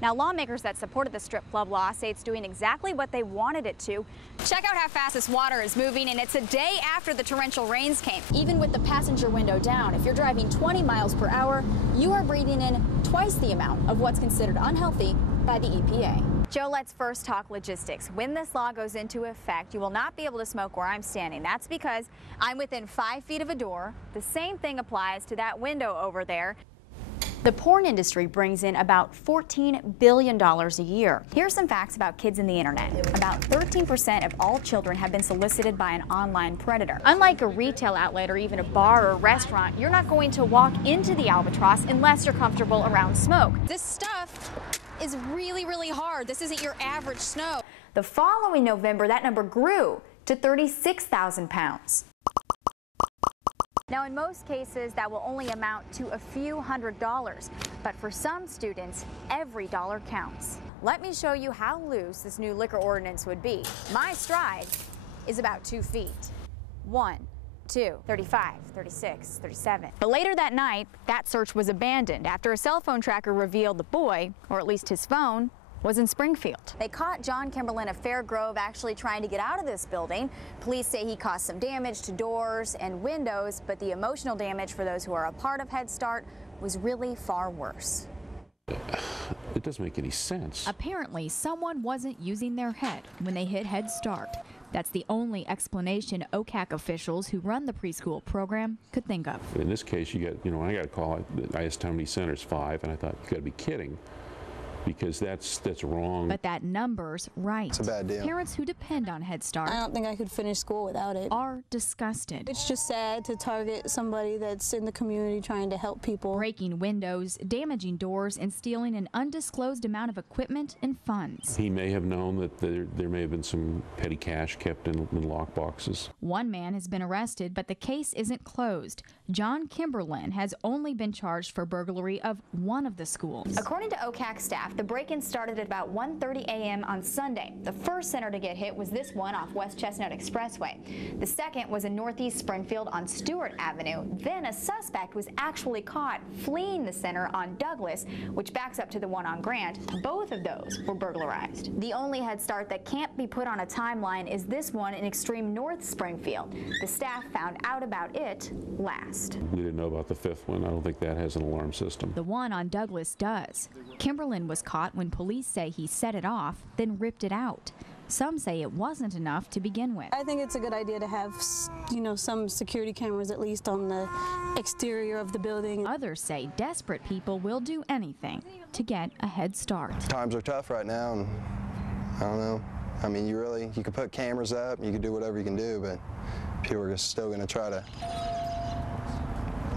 Now, lawmakers that supported the strip club law say it's doing exactly what they wanted it to. Check out how fast this water is moving, and it's a day after the torrential rains came. Even with the passenger window down, if you're driving 20 miles per hour, you are breathing in twice the amount of what's considered unhealthy by the EPA. Joe, let's first talk logistics. When this law goes into effect, you will not be able to smoke where I'm standing. That's because I'm within 5 feet of a door. The same thing applies to that window over there. The porn industry brings in about $14 billion a year. Here's some facts about kids and the internet. About 13% of all children have been solicited by an online predator. Unlike a retail outlet or even a bar or restaurant, you're not going to walk into the Albatross unless you're comfortable around smoke. This stuff is really, really hard. This isn't your average snow. The following November, that number grew to 36,000 pounds. Now, in most cases, that will only amount to a few $100s, but for some students, every dollar counts. Let me show you how loose this new liquor ordinance would be. My stride is about 2 feet. 1, 2, 35, 36, 37. But later that night, that search was abandoned after a cell phone tracker revealed the boy, or at least his phone, was in Springfield. They caught John Kimberlin of Fair Grove actually trying to get out of this building. Police say he caused some damage to doors and windows, but the emotional damage for those who are a part of Head Start was really far worse. It doesn't make any sense. Apparently, someone wasn't using their head when they hit Head Start. That's the only explanation OCAC officials who run the preschool program could think of. In this case, you got, I got a call. I asked how many centers, 5, and I thought, you got to be kidding. Because that's wrong. But that number's right. It's a bad deal. Parents who depend on Head Start, I don't think I could finish school without it, are disgusted. It's just sad to target somebody that's in the community trying to help people. Breaking windows, damaging doors, and stealing an undisclosed amount of equipment and funds. He may have known that there may have been some petty cash kept in lock boxes. One man has been arrested, but the case isn't closed. John Kimberlin has only been charged for burglary of one of the schools. According to OCAC staff, the break-in started at about 1:30 a.m. on Sunday. The first center to get hit was this one off West Chestnut Expressway. The second was in Northeast Springfield on Stewart Avenue. Then a suspect was actually caught fleeing the center on Douglas, which backs up to the one on Grant. Both of those were burglarized. The only Head Start that can't be put on a timeline is this one in extreme North Springfield. The staff found out about it last. We didn't know about the 5th one. I don't think that has an alarm system. The one on Douglas does. Kimberlin was caught when police say he set it off, then ripped it out. Some say it wasn't enough to begin with. I think it's a good idea to have, some security cameras at least on the exterior of the building. Others say desperate people will do anything to get a head start. Times are tough right now, and I don't know. I mean, you could put cameras up, you could do whatever you can do, but people are still going to try to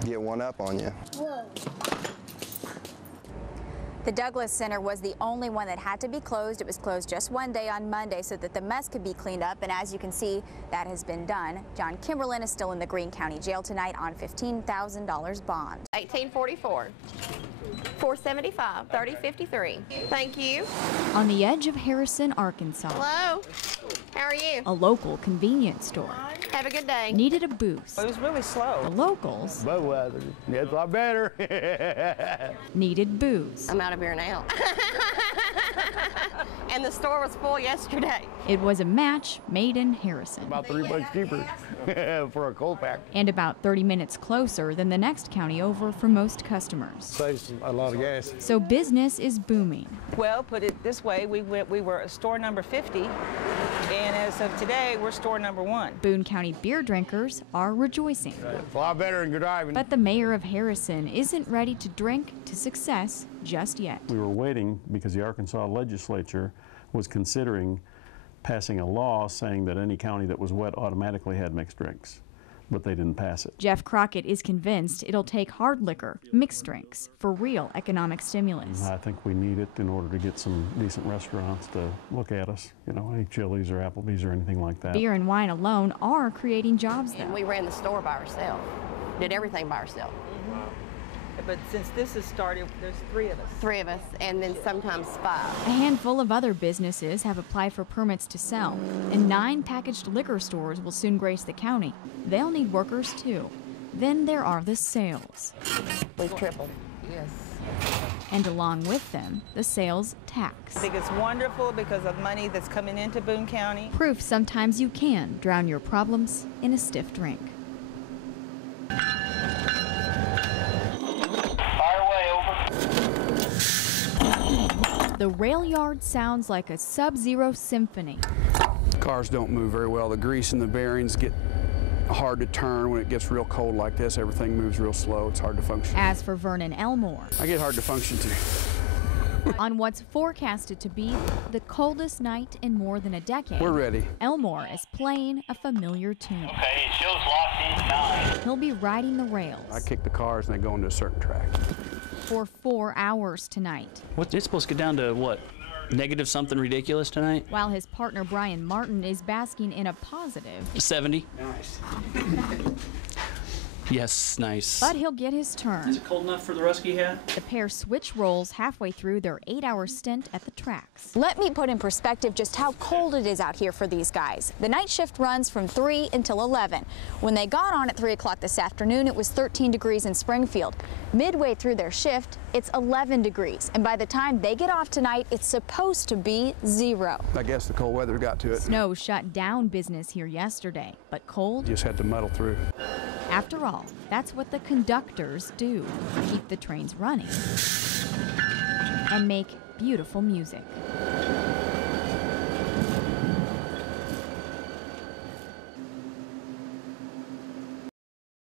get one up on you. Whoa. The Douglas Center was the only one that had to be closed. It was closed just one day on Monday so that the mess could be cleaned up, and as you can see, that has been done. John Kimberlin is still in the Greene County Jail tonight on $15,000 bond. 1844, 475, 3053. Thank you. On the edge of Harrison, Arkansas. Hello. How are you? A local convenience store Have a good day. needed a boost. It was really slow. The locals Budweiser. It's a lot better. needed booze. I'm out of beer now. And the store was full yesterday. It was a match made in Harrison. About $3 cheaper for a cold pack. And about 30 minutes closer than the next county over for most customers. Saves a lot of gas. So business is booming. Well, put it this way, we were store number 50, and as of today, we're store number 1. Boone County beer drinkers are rejoicing. It's a lot better than driving. But the mayor of Harrison isn't ready to drink to success just yet. We were waiting because the Arkansas legislature was considering passing a law saying that any county that was wet automatically had mixed drinks, but they didn't pass it. Jeff Crockett is convinced it'll take hard liquor, mixed drinks, for real economic stimulus. I think we need it in order to get some decent restaurants to look at us, any Chili's or Applebee's or anything like that. Beer and wine alone are creating jobs, though. And we ran the store by ourselves, did everything by ourselves. But since this has started, there's 3 of us. 3 of us, and then sometimes 5. A handful of other businesses have applied for permits to sell, and 9 packaged liquor stores will soon grace the county. They'll need workers, too. Then there are the sales. We've tripled. Yes. And along with them, the sales tax. I think it's wonderful because of money that's coming into Boone County. Proof sometimes you can drown your problems in a stiff drink. The rail yard sounds like a sub-zero symphony. Cars don't move very well. The grease and the bearings get hard to turn. When it gets real cold like this, everything moves real slow. It's hard to function. As for Vernon Elmore, I get hard to function too. on what's forecasted to be the coldest night in more than a decade, We're ready. Elmore is playing a familiar tune. Okay, it shows locked in 9. He'll be riding the rails I kick the cars and they go into a certain track. for 4 hours tonight, What, it's supposed to get down to what? Negative something ridiculous tonight? while his partner Brian Martin is basking in a positive. 70. Nice. Yes, nice. But he'll get his turn. Is it cold enough for the rescue hat? The pair switch roles halfway through their 8-hour stint at the tracks. Let me put in perspective just how cold it is out here for these guys. The night shift runs from 3 until 11. When they got on at 3 o'clock this afternoon, it was 13 degrees in Springfield. Midway through their shift, it's 11 degrees. And by the time they get off tonight, it's supposed to be 0. I guess the cold weather got to it. Snow shut down business here yesterday, but cold? Just had to muddle through. After all, that's what the conductors do, keep the trains running and make beautiful music.